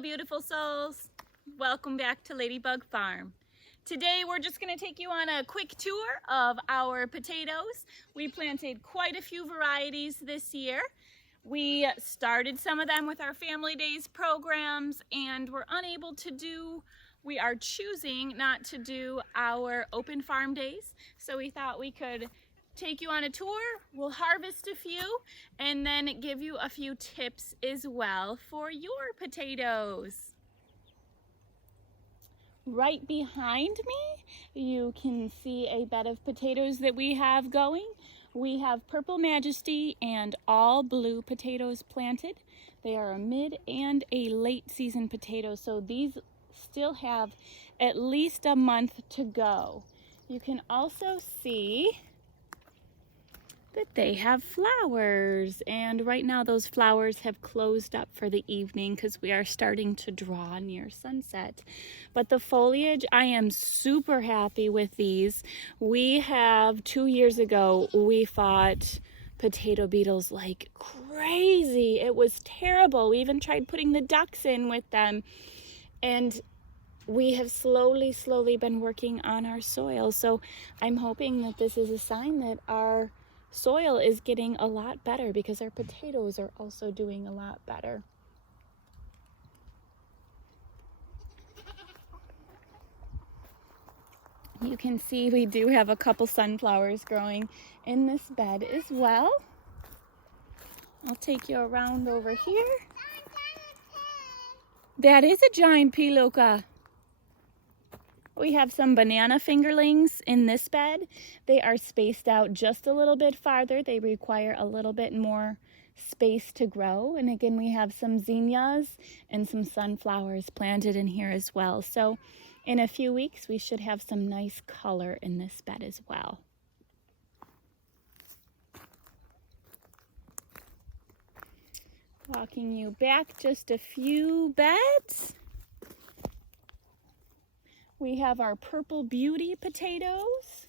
beautiful souls. Welcome back to Ladybug Farm. Today we're just going to take you on a quick tour of our potatoes. We planted quite a few varieties this year. We started some of them with our Family Days programs and we are choosing not to do our open farm days. So we thought we could take you on a tour, we'll harvest a few, and then give you a few tips as well for your potatoes. Right behind me, you can see a bed of potatoes that we have going. We have Purple Majesty and all blue potatoes planted. They are a mid and a late season potato, so these still have at least a month to go. You can also see that they have flowers, and right now those flowers have closed up for the evening because we are starting to draw near sunset. But the foliage, I am super happy with these. We have 2 years ago, we fought potato beetles like crazy. It was terrible. We even tried putting the ducks in with them, and we have slowly been working on our soil. So I'm hoping that this is a sign that our soil is getting a lot better because our potatoes are also doing a lot better. You can see we do have a couple sunflowers growing in this bed as well. I'll take you around over here. That is a giant pea, Luca. We have some banana fingerlings in this bed. They are spaced out just a little bit farther. They require a little bit more space to grow. And again, we have some zinnias and some sunflowers planted in here as well. So in a few weeks, we should have some nice color in this bed as well. Walking you back just a few beds. We have our Purple Beauty potatoes.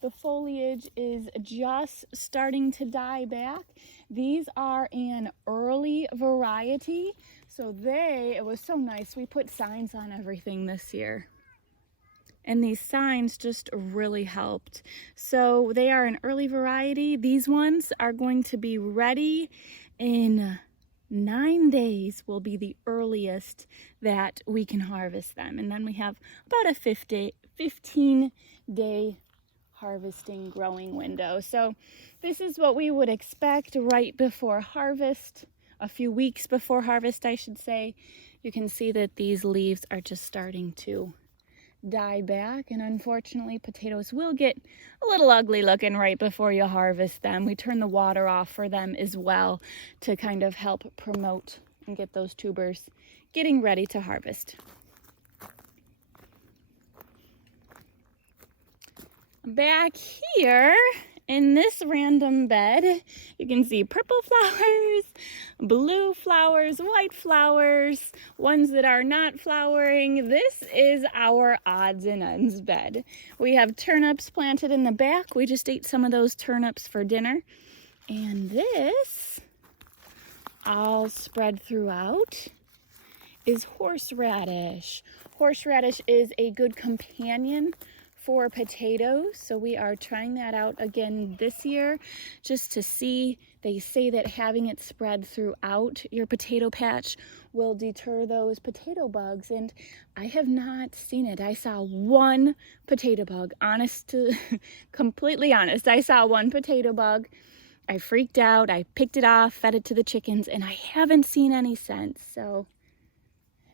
The foliage is just starting to die back. These are an early variety, so it was so nice. We put signs on everything this year, and these signs just really helped. So they are an early variety. These ones are going to be ready in 9 days will be the earliest that we can harvest them. And then we have about a 15-day harvesting growing window. So this is what we would expect right before harvest, a few weeks before harvest, I should say. You can see that these leaves are just starting to die back, and unfortunately potatoes will get a little ugly looking right before you harvest them. We turn the water off for them as well to kind of help promote and get those tubers getting ready to harvest. Back here in this random bed, you can see purple flowers, blue flowers, white flowers, ones that are not flowering. This is our odds and ends bed. We have turnips planted in the back. We just ate some of those turnips for dinner. And this, all spread throughout, is horseradish. Horseradish is a good companion for potatoes, so we are trying that out again this year just to see. They say that having it spread throughout your potato patch will deter those potato bugs, and I have not seen it. I saw one potato bug, completely honest. I saw one potato bug. I freaked out. I picked it off, fed it to the chickens, and I haven't seen any since. So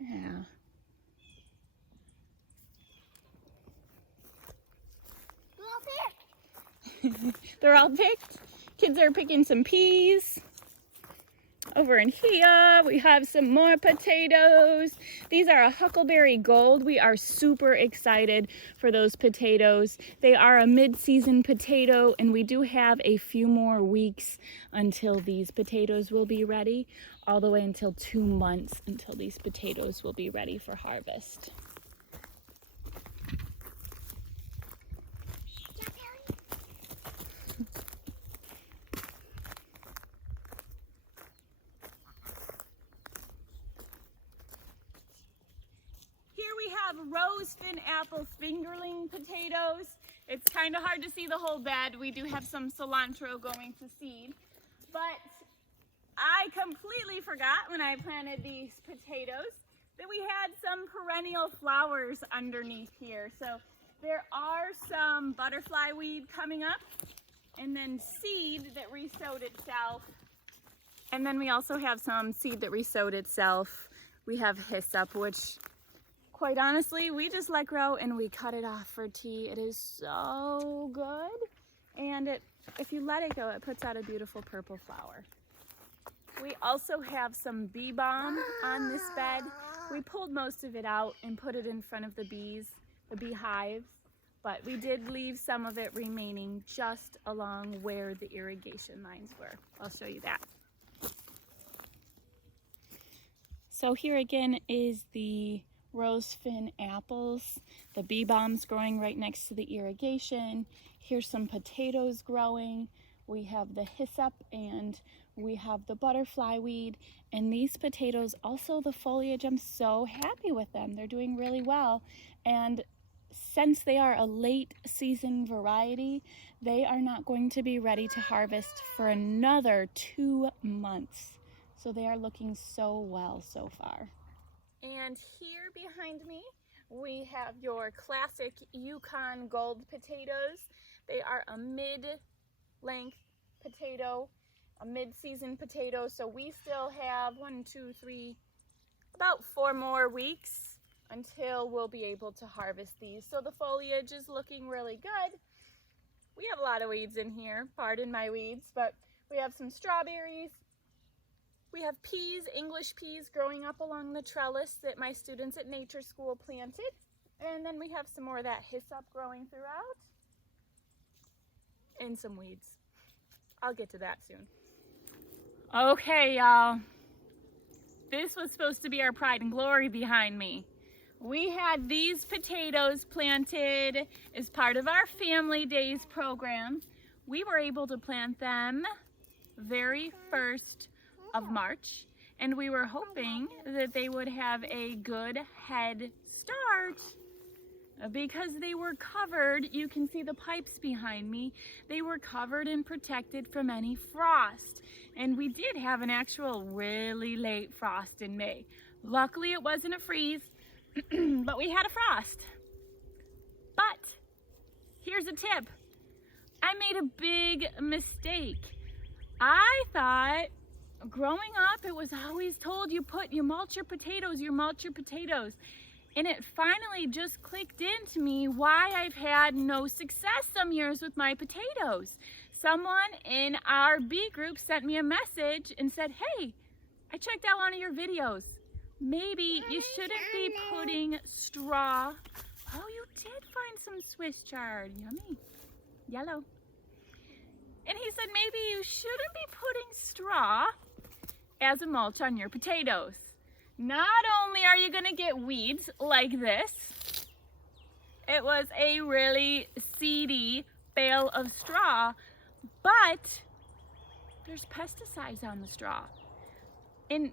yeah. They're all picked. Kids are picking some peas. Over in here, we have some more potatoes. These are a Huckleberry Gold. We are super excited for those potatoes. They are a mid-season potato, and we do have a few more weeks until these potatoes will be ready, all the way until 2 months until these potatoes will be ready for harvest. have rose fin apple fingerling potatoes. It's kind of hard to see the whole bed. We do have some cilantro going to seed, but I completely forgot when I planted these potatoes that we had some perennial flowers underneath here. So there are some butterfly weed coming up, and then seed that resowed itself. And then we also have some seed that resowed itself. We have hyssop, which quite honestly, we just let grow and we cut it off for tea. It is so good. And if you let it go, it puts out a beautiful purple flower. We also have some bee balm on this bed. We pulled most of it out and put it in front of the beehives, but we did leave some of it remaining just along where the irrigation lines were. I'll show you that. So here again is the rose fin apples. The bee balm's growing right next to the irrigation. Here's some potatoes growing. We have the hyssop and we have the butterfly weed. And these potatoes, also the foliage, I'm so happy with them. They're doing really well. And since they are a late season variety, they are not going to be ready to harvest for another 2 months. So they are looking so well so far. And here behind me, we have your classic Yukon gold potatoes. They are a mid-length potato, a mid-season potato. So we still have 1, 2, 3, about 4 more weeks until we'll be able to harvest these. So the foliage is looking really good. We have a lot of weeds in here, pardon my weeds, but we have some strawberries. We have peas, English peas, growing up along the trellis that my students at nature school planted. And then we have some more of that hyssop growing throughout. And some weeds. I'll get to that soon. Okay, y'all. This was supposed to be our pride and glory behind me. We had these potatoes planted as part of our Family Days program. We were able to plant them very first of March, and we were hoping that they would have a good head start because they were covered. You can see the pipes behind me. They were covered and protected from any frost, and we did have an actual really late frost in May. Luckily it wasn't a freeze, but we had a frost. But here's a tip. I made a big mistake. I thought growing up, it was always told you mulch your potatoes, And it finally just clicked into me why I've had no success some years with my potatoes. Someone in our B group sent me a message and said, hey, I checked out one of your videos. Maybe you shouldn't be putting straw. Oh, you did find some Swiss chard. Yummy. Yellow. And he said maybe you shouldn't be putting straw as a mulch on your potatoes. Not only are you gonna get weeds like this, it was a really seedy bale of straw, but there's pesticides on the straw. And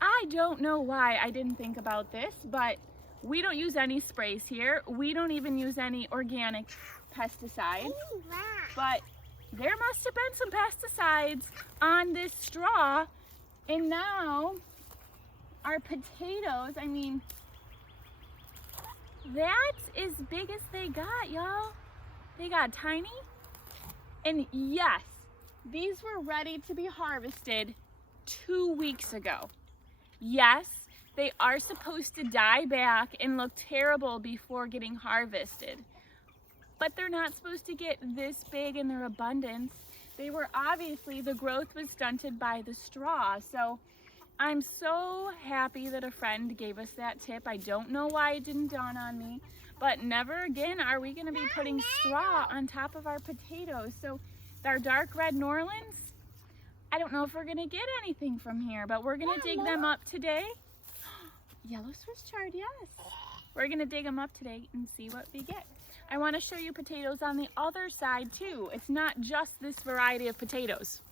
I don't know why I didn't think about this, but we don't use any sprays here. We don't even use any organic pesticides, but there must have been some pesticides on this straw. And now our potatoes, I mean, that's as big as they got, y'all. They got tiny. And yes, these were ready to be harvested 2 weeks ago. Yes, they are supposed to die back and look terrible before getting harvested. But they're not supposed to get this big in their abundance. They were obviously, the growth was stunted by the straw. So I'm so happy that a friend gave us that tip. I don't know why it didn't dawn on me, but never again are we gonna be putting straw on top of our potatoes. So our dark red Norlands, I don't know if we're gonna get anything from here, but we're gonna dig them up today. Yellow Swiss chard, yes. We're gonna dig them up today and see what we get. I want to show you potatoes on the other side too. It's not just this variety of potatoes.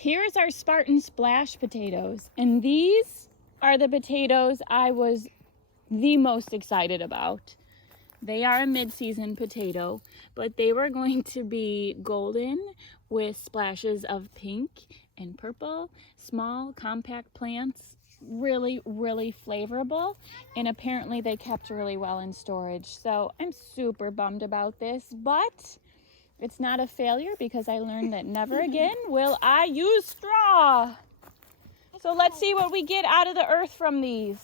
Here's our Spartan splash potatoes, and these are the potatoes I was the most excited about. They are a mid-season potato, but they were going to be golden with splashes of pink and purple, small compact plants, really, really flavorful, and apparently they kept really well in storage. So I'm super bummed about this, but it's not a failure because I learned that never again will I use straw. So let's see what we get out of the earth from these.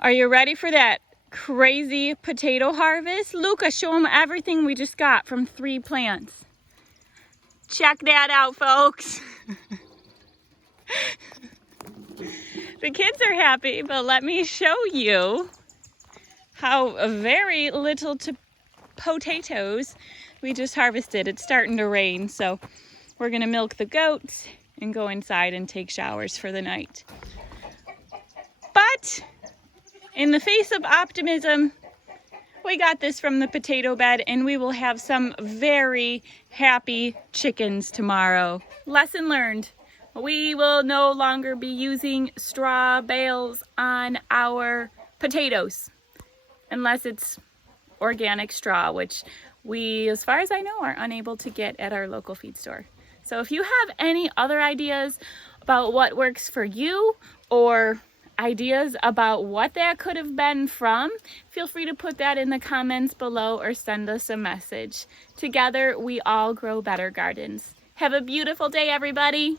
Are you ready for that crazy potato harvest? Luca, show them everything we just got from 3 plants. Check that out, folks. The kids are happy, but let me show you how very little potatoes we just harvested. It's starting to rain, so we're gonna milk the goats and go inside and take showers for the night. But in the face of optimism, we got this from the potato bed, and we will have some very happy chickens tomorrow. Lesson learned. We will no longer be using straw bales on our potatoes unless it's organic straw, which we, as far as I know, are unable to get at our local feed store. So if you have any other ideas about what works for you, or ideas about what that could have been from, feel free to put that in the comments below or send us a message. Together, we all grow better gardens. Have a beautiful day, everybody.